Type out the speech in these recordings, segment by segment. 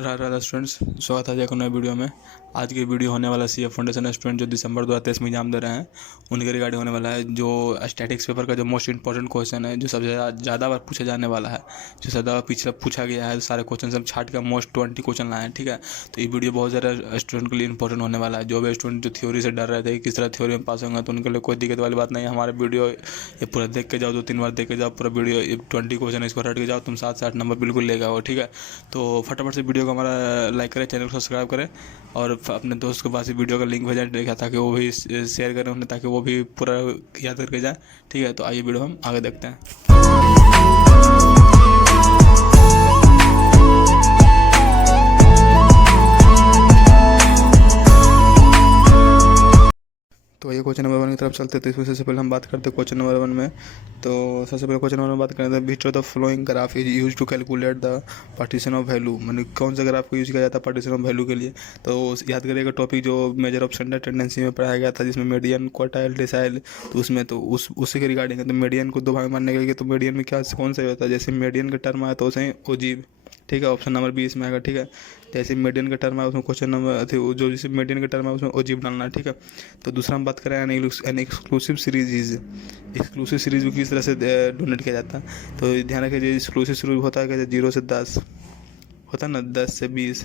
Radha students, स्वागत है एक नए वीडियो में। आज की वीडियो होने वाला सी ए फाउंडेशन स्टूडेंट जो दिसंबर 2023 में एग्जाम दे रहे हैं उनके रिगार्डिंग होने वाला है। जो स्टैटिक्स पेपर का जो मोस्ट इंपॉर्टेंट क्वेश्चन है, जो सबसे ज़्यादा बार पूछा जाने वाला है, जो ज़्यादा पिछला पूछा गया है, सारे क्वेश्चन सब छाट का मोस्ट 20 क्वेश्चन लाए हैं। ठीक है, तो ये वीडियो बहुत ज़्यादा स्टूडेंट के लिए इंपॉर्टेंट होने वाला है। जो भी स्टूडेंट जो थ्योरी से डर रहे थे किस तरह थ्योरी में पास होंगे, तो उनके लिए कोई दिक्कत वाली बात नहीं है। हमारे वीडियो ये पूरा देख के जाओ, 2-3 बार देख के जाओ पूरा वीडियो। 20 क्वेश्चन इसको रट के जाओ, तुम 7 से 8 नंबर बिल्कुल लेगा वो। ठीक है, तो फटाफट से वीडियो को हमारा लाइक करें, चैनल को सब्सक्राइब करें और अपने दोस्त के पास ही वीडियो का लिंक भेजें देखा, ताकि वो भी शेयर करें उन्हें, ताकि वो भी पूरा याद करके जाए। ठीक है, तो आइए वीडियो हम आगे देखते हैं। तो ये क्वेश्चन नंबर 1 की तरफ चलते हैं। तो इसमें सबसे पहले हम बात करते हैं क्वेश्चन नंबर 1 में। तो सबसे पहले क्वेश्चन नंबर में बात करते हैं, which of the flowing graph is use to calculate the partition of value. मैंने कौन सा ग्राफ को यूज किया जाता है पार्टीशन ऑफ वैल्यू के लिए। तो याद करिएगा टॉपिक जो मेजर ऑफ स्टैंडर्ड टेंडेंसी में पढ़ाया गया था, जिसमें मीडियन, क्वार्टाइल, डेसाइल। तो उसमें तो उसी के रिगार्डिंग है। तो मीडियन को दो भाग मानने के लिए, तो मीडियन में क्या कौन सा होता है, जैसे मीडियन का टर्म आया तो उसे ओजीव। ठीक है, ऑप्शन नंबर 20 में आएगा। ठीक है, जैसे मीडियन का टर्म है उसमें क्वेश्चन नंबर जो जैसे मीडियन का टर्म है उसमें ओजीव डालना है। ठीक है, तो दूसरा हम बात करें an exclusive series is. Exclusive series को किस तरह से डोनेट किया जाता है, तो ध्यान रखिए एक्सक्लूसिव सीरीज होता है कि 0 से 10 होता है ना, 10 से 20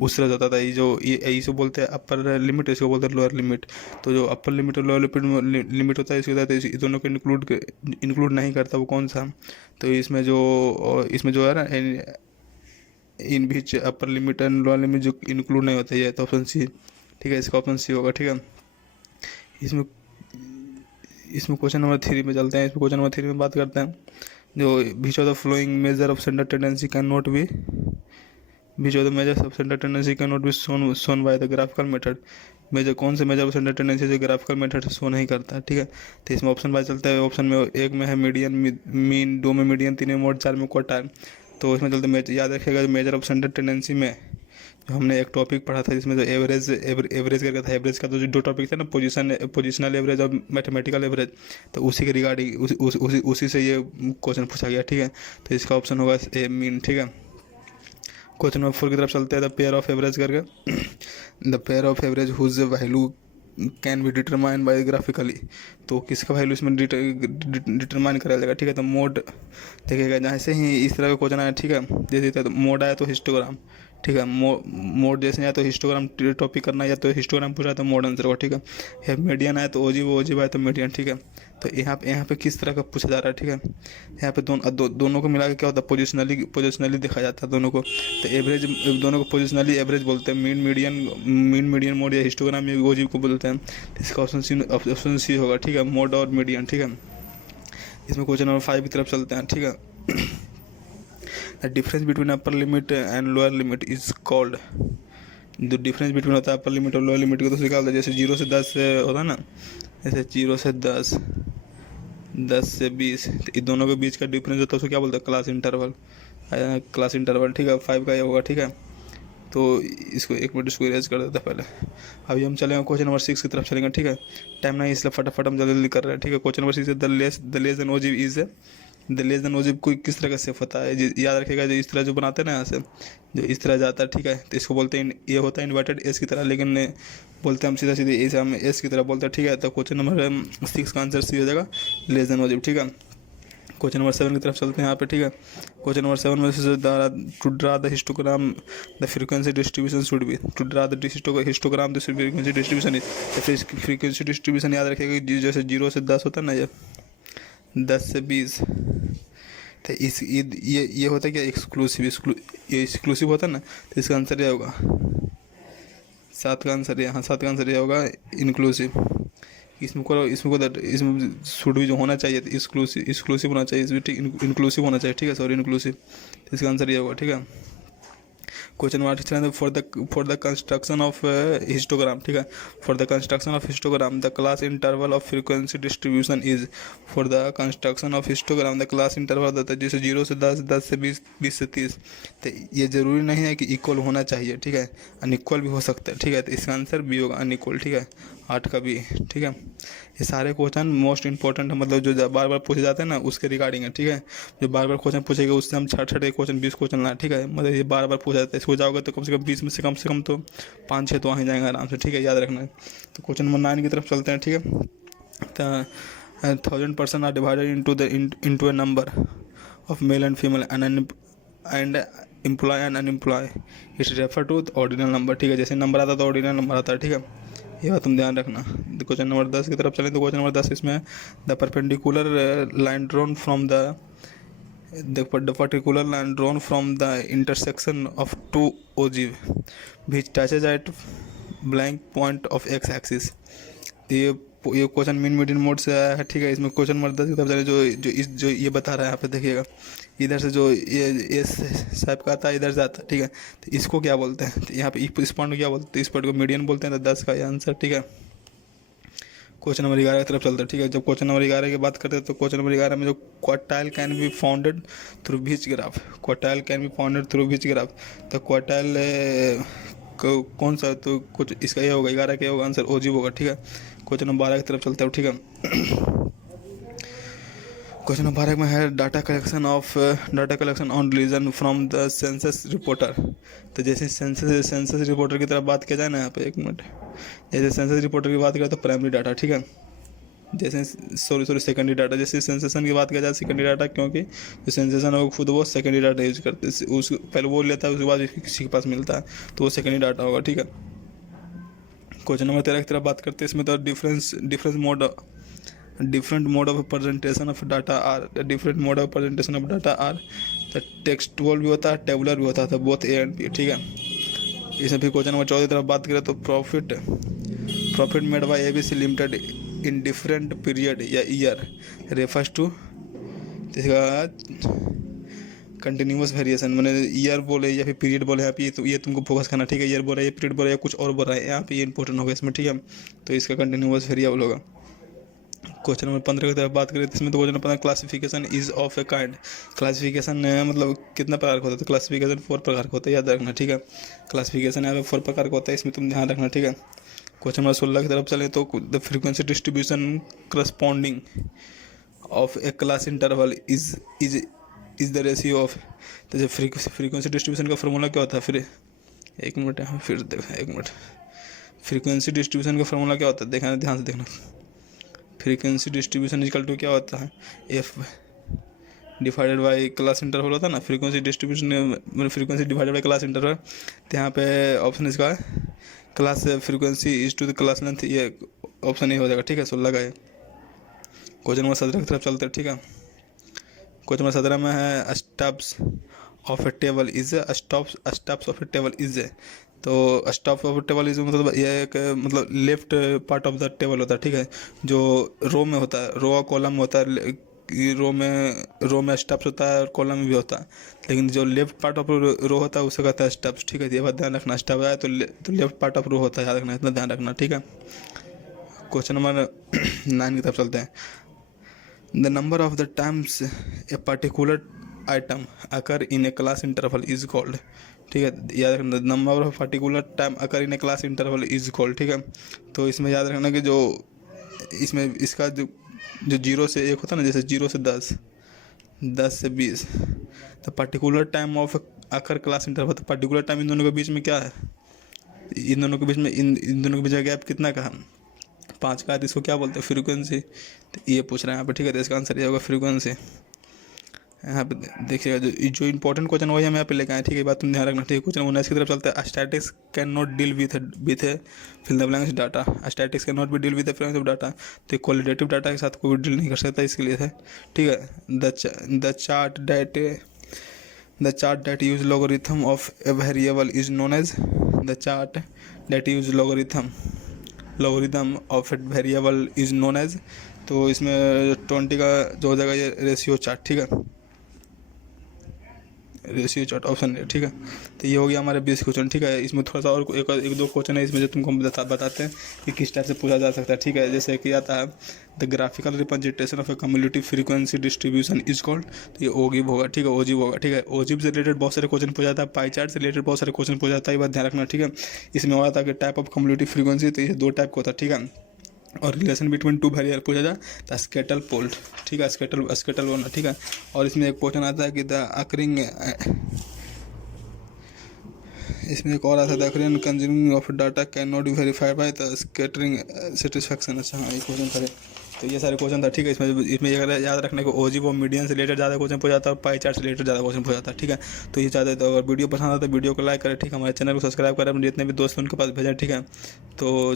उस तरह होता था। ये इसको बोलते हैं अपर लिमिट, इसको बोलते हैं लोअर लिमिट। तो जो अपर लिमिट और लोअर लिमिट होता है, इसके साथ इस दोनों को इंक्लूड नहीं करता। वो कौन सा, तो इसमें जो है ना, इन बीच upper limit and lower limit जो इंक्लूड नहीं होता है, तो ऑप्शन सी। ठीक है, इसका ऑप्शन सी होगा। ठीक है, इसमें क्वेश्चन नंबर 3 में चलते हैं। इसमें क्वेश्चन नंबर 3 में बात करते हैं, जो which of the following measure of standard tendency can not be which of the measure of standard tendency can not be shown by the graphical method. Measure कौन से मेजर ऑफ स्टैंडर्ड टेंडेंसी जो graphical method show नहीं करता है। ठीक है, तो इसमें ऑप्शन बाय चलता है। ऑप्शन में एक में है मीडियन, मीन, 2 में मीडियन, 3 में मोड, 4 में क्वार्टाइल। तो इसमें चलते याद रखिएगा, जो मेजर ऑफ स्टैंडर्ड टेंडेंसी में जो हमने एक टॉपिक पढ़ा था, जिसमें जो एवरेज करके था। एवरेज का तो जो 2 टॉपिक थे ना, पोजिशनल एवरेज और मैथमेटिकल एवरेज, तो उसी के रिगार्डिंग उसी से ये क्वेश्चन पूछा गया। ठीक है, तो इसका ऑप्शन होगा ए, मीन। ठीक है, क्वेश्चन नंबर 4 की तरफ चलते हैं, द पेयर ऑफ एवरेज करके। The pair of average whose value can be determine by graphically. तो किसका वैल्यू इसमें डिटरमाइन करा जाएगा। ठीक है, तो मोड देखिएगा, जैसे ही इस तरह का क्वेश्चन आया। ठीक है, जैसे तो मोड आया तो हिस्टोग्राम। ठीक है, मोड जैसे आया तो हिस्टोग्राम टॉपिक करना, या तो हिस्टोग्राम पूछा तो मोड आंसर होगा। ठीक है, मीडियन आया तो ओजीव आया तो मीडियन। ठीक है, तो यहाँ पे किस तरह का पूछा जा रहा है। ठीक है, यहाँ पे दोनों को मिला के क्या होता है, पोजिशनली देखा जाता है दोनों को। तो एवरेज, दोनों को पोजिशनली एवरेज बोलते हैं। मीन मीडियन मोड या हिस्टोग्राम या ओजीव को बोलते हैं। इसका ऑप्शन सी होगा। ठीक है, मोड और मीडियन। ठीक है, इसमें क्वेश्चन नंबर 5 की तरफ चलते हैं। ठीक है, the difference between upper limit and lower limit is called. जो डिफरेंस बिटवीन होता है अपर लिमिट और लोअर लिमिट को तो निकालते हैं। जैसे 0 से 10 होता है ना, जैसे 0 से 10, 10 से 20, तो इन दोनों के बीच का डिफरेंस होता है, उसको क्या बोलते हैं, क्लास इंटरवल। ठीक है, 5 का ये होगा। ठीक है, तो इसको एक मिनट इसको इरेज कर देते हैं पहले। अभी हम चलेंगे क्वेश्चन नंबर 6 की तरफ चलेंगे। ठीक है, टाइम नहीं इसलिए फटाफट हम जल्दी कर रहे हैं। ठीक है, क्वेश्चन नंबर 6 है, the less than ogive is. The less than ogive को किस तरह का सेफ होता है, याद रखिएगा, जो इस तरह जो बनाते हैं ना, यहाँ से जो इस तरह जाता है। ठीक है, तो इसको बोलते हैं, ये होता है इन्वर्टेड एस की तरह, लेकिन बोलते हैं हम सीधे इसे हम एस की तरह बोलते हैं। ठीक है, तो क्वेश्चन नंबर 6 का आंसर सी हो जाएगा, लेस देन ओजीव। ठीक है, क्वेश्चन नंबर 7 की तरफ चलते हैं यहाँ पे। ठीक है, क्वेश्चन नंबर 7 में से to draw the histogram the frequency distribution should be. To draw the histogram the frequency distribution is. तो फ्रीक्वेंसी डिस्ट्रीब्यूशन याद रखिएगा, जैसे 0 से 10 होता है ना, ये 10 से 20। तो ये होता है क्या, एक्सक्लूसिव होता है ना, तो इसका आंसर यह होगा 7 का आंसर। यहाँ 7 का आंसर यह होगा इंक्लूसिव। इसमें शुड भी जो होना चाहिए एक्सक्लूसिव होना चाहिए, इसमें इंक्लूसिव होना चाहिए। ठीक है, सॉरी इंक्लूसिव, इसका आंसर ये होगा। ठीक है, question number for the construction of histogram. ठीक है, for the construction of histogram the class interval of frequency distribution is. For the construction of histogram the class interval होता है, जैसे 0 से 10, 10 से 20, 20 से 30। तो ये ज़रूरी नहीं है कि इक्वल होना चाहिए। ठीक है, अनइक्वल भी हो सकता है। ठीक है, तो इसका आंसर बी होगा, अनइक्वल। ठीक है, 8 का बी, ठीक है। ये सारे क्वेश्चन मोस्ट इंपॉर्टेंट है, मतलब जो बार बार पूछे जाते हैं ना उसके रिगार्डिंग है, ठीक है। जो बार बार क्वेश्चन पूछेगा उससे हम 6 क्वेश्चन 20 क्वेश्चन लाए, ठीक है। मतलब ये बार बार पूछा जाता है, इसको जाओगे तो कम से कम 20 में से कम तो 5-6 तो आ ही जाएंगे आराम से, ठीक है, याद रखना है। तो क्वेश्चन नंबर 9 की तरफ चलते हैं, ठीक है। तो 1000 person are divided into a number of male and female and employ and unemploy. It refer to ordinal number, ठीक है। जैसे नंबर आता है तो ऑर्डिनल नंबर आता है, ठीक है। ये बात तुम ध्यान रखना। क्वेश्चन नंबर 10 की तरफ चलें तो क्वेश्चन नंबर 10 इसमें the perpendicular line drawn from the particular line drawn from the intersection of two ogive which touches at blank point of x axis. तो ये क्वेश्चन मीडियन मोड से आया है, ठीक है। इसमें क्वेश्चन नंबर 10 की तरफ चले जो ये बता रहा है यहाँ पे देखिएगा, इधर से जो ये साइप का आता है इधर से आता है, ठीक है। तो इसको क्या बोलते हैं, तो यहाँ पे इस पॉइंट को क्या बोलते हैं, इस पॉइंट को मीडियन बोलते हैं। तो 10 का ये आंसर, ठीक है। क्वेश्चन नंबर 11 की तरफ चलते हैं, ठीक है। जब क्वेश्चन नंबर 11 की बात करते हैं तो क्वेश्चन नंबर 11 में जो quartile can be founded through which graph, quartile can be founded through which graph. तो क्वार्टाइल कौन सा, तो कुछ इसका ये होगा 11 का होगा आंसर ओजिव होगा, ठीक है। क्वेश्चन नंबर 12 की तरफ चलते हैं, ठीक है। क्वेश्चन नंबर 12 में है data collection on religion from the census reporter. तो जैसे सेंसस रिपोर्टर की तरफ बात किया जाए ना, यहाँ पे 1 मिनट, जैसे सेंसस रिपोर्टर की बात करें तो प्राइमरी डाटा, ठीक है। जैसे सेकेंडरी डाटा, जैसे सेंसेशन की बात किया जाए सेकेंडरी डाटा, क्योंकि जो सेंसेशन है वो खुद वो सेकेंडरी डाटा यूज करते हैं, उस पहले वो लेता है उसके बाद किसी के पास मिलता है तो वो सेकेंडरी डाटा होगा, ठीक है। क्वेश्चन नंबर 13 की तरफ बात करते हैं, इसमें तो different mode of presentation of data are तो टेक्सटुअल भी होता है, टेबुलर भी होता है, तो बोथ ए एंड बी, ठीक है। इसमें भी क्वेश्चन नंबर 14 की तरफ बात करें तो profit made by ABC limited in different period या ईयर रेफर्स टू, इसका कंटिन्यूस वेरिएशन, मैंने ईयर बोले या फिर पीरियड बोले, यहाँ पे तो ये तुमको फोकस करना, ठीक है। ईयर बोल रहा है, ये पीरियड बोल रहा है, कुछ और बोल रहा है, यहाँ पे ये इंपॉर्टेंट होगा इसमें, ठीक है। तो इसका कंटिन्यूस वेरिएबल होगा। क्वेश्चन नंबर 15 की तरफ बात करें तो इसमें तो question number 15 classification is of a kind. Classification मतलब कितना प्रकार का होता है, तो क्लासिफिकेशन 4 प्रकार का होता है, याद रखना, ठीक है। क्लासिफिकेशन यहाँ पे 4 प्रकार का होता है, इसमें तुम ध्यान रखना, ठीक है। क्वेश्चन नंबर 16 की तरफ चले तो the frequency distribution corresponding of A class interval is the ratio of. तो जब फ्रीक्वेंसी डिस्ट्रीब्यूशन का फॉर्मूला क्या होता है, फिर 1 मिनट यहाँ फिर देखो 1 मिनट, फ्रीक्वेंसी डिस्ट्रीब्यूशन का फॉर्मूला क्या होता है, देखना ध्यान से देखना। फ्रीक्वेंसी डिस्ट्रीब्यूशन इक्वल टू क्या होता है, F divided by class interval होता है ना। फ्रीक्वेंसी डिस्ट्रीब्यूशन मतलब frequency divided by class interval, तो यहाँ पे ऑप्शन इसका है class frequency is to the class length, ये ऑप्शन ही हो जाएगा, ठीक है। 16 का ये। क्वेश्चन नंबर 17 की तरफ चलते हैं, ठीक है। क्वेश्चन नंबर 17 में है stops of A table is stops of A table is a. तो स्टॉप ऑफ टेबल इज मतलब ये एक मतलब left part of the table होता है, ठीक है। जो रो में होता है, रो और कॉलम होता है, रो में स्टॉप्स होता है और कॉलम में भी होता है, लेकिन जो लेफ्ट पार्ट ऑफ रो होता है उसे कहता है स्टॉप्स, ठीक है। ये बात ध्यान रखना, स्टॉप आया तो लेफ्ट पार्ट ऑफ रो होता है, याद रखना, इतना ध्यान रखना, ठीक है। क्वेश्चन नंबर 9 की तरफ चलते हैं। The number of the times a particular item occur in A class interval is called, ठीक है। याद रखना number of particular time occur in A class interval is called, ठीक है। तो इसमें याद रखना कि जो इसमें इसका जो 0 से 1 होता है ना, जैसे 0 से 10, 10 से 20, तो particular time of occur class interval, तो पर्टिकुलर टाइम इन दोनों के बीच में क्या है, इन दोनों के बीच में इन दोनों के बीच में गैप कितना का है, 5 का है। तो इसको क्या बोलते हैं, फ्रीक्वेंसी। तो ये पूछ रहे हैं यहाँ पे, ठीक है। तो इसका आंसर ये होगा फ्रीक्वेंसी। यहाँ पे देखिएगा जो इंपॉर्टेंट क्वेश्चन वही हम यहाँ पे लेके आए, ठीक है। बात तुम ध्यान रखना, ठीक है। क्वेश्चन 19 की तरफ चलते हैं। Statics can not deal with a fill the blanks data. Statics can not be deal with the friends of data. तो क्वालिटेटिव डाटा के साथ कोई डील नहीं कर सकता, इसके लिए है, ठीक है। The chart that use logarithm of a variable is known as the chart that use logarithm of a variable is known as. तो इसमें 20 का जो हो जाएगा ये रेशियो चार्ट, ठीक है। रेशियो चार्ट ऑप्शन है, ठीक है। तो ये हो गया हमारे 20 क्वेश्चन, ठीक है। इसमें थोड़ा सा और एक दो क्वेश्चन है इसमें जो तुमको बताते हैं कि किस टाइप से पूछा जा सकता है, ठीक है। जैसे कि आता है the graphical representation of A cumulative frequency distribution is called, तो ये ओगिव होगा, ठीक है, ओजिव होगा, ठीक है। ओजिव से रिलेटेड बहुत सारे क्वेश्चन पूछा जाता है, पाई चार्ट से रिलेटेड बहुत सारे क्वेश्चन पूछा जाता है, ये बात ध्यान रखना, ठीक है। इसमें हो जाता है कि टाइप ऑफ कम्युलेटिव फ्रीक्वेंसी, तो ये 2 टाइप का होता है, ठीक है। और रिलेशन बिटवीन 2 वेरिएबल पूछा जाए तो स्केटल पोल्ट, ठीक है, स्केटल होना, ठीक है। और इसमें एक क्वेश्चन आता है कि द अकरिंग, इसमें एक और आता है the occurring consuming of data can not be verified by the scattering satisfaction. अच्छा हाँ, ये क्वेश्चन था। तो ये सारे क्वेश्चन था, ठीक है। इसमें याद रखने को ओजी वो मीडियम से रिलेटेड ज़्यादा क्वेश्चन पूछा जाता है और पाई चार्ट से रिलेटेड ज़्यादा क्वेश्चन पूछा जाता है, ठीक है। तो ये चाहते तो अगर वीडियो पसंद आता है तो वीडियो को लाइक करें, ठीक है। हमारे चैनल को सब्सक्राइब करें, अपने जितने भी दोस्त हैं उनके पास भेजें, ठीक है। तो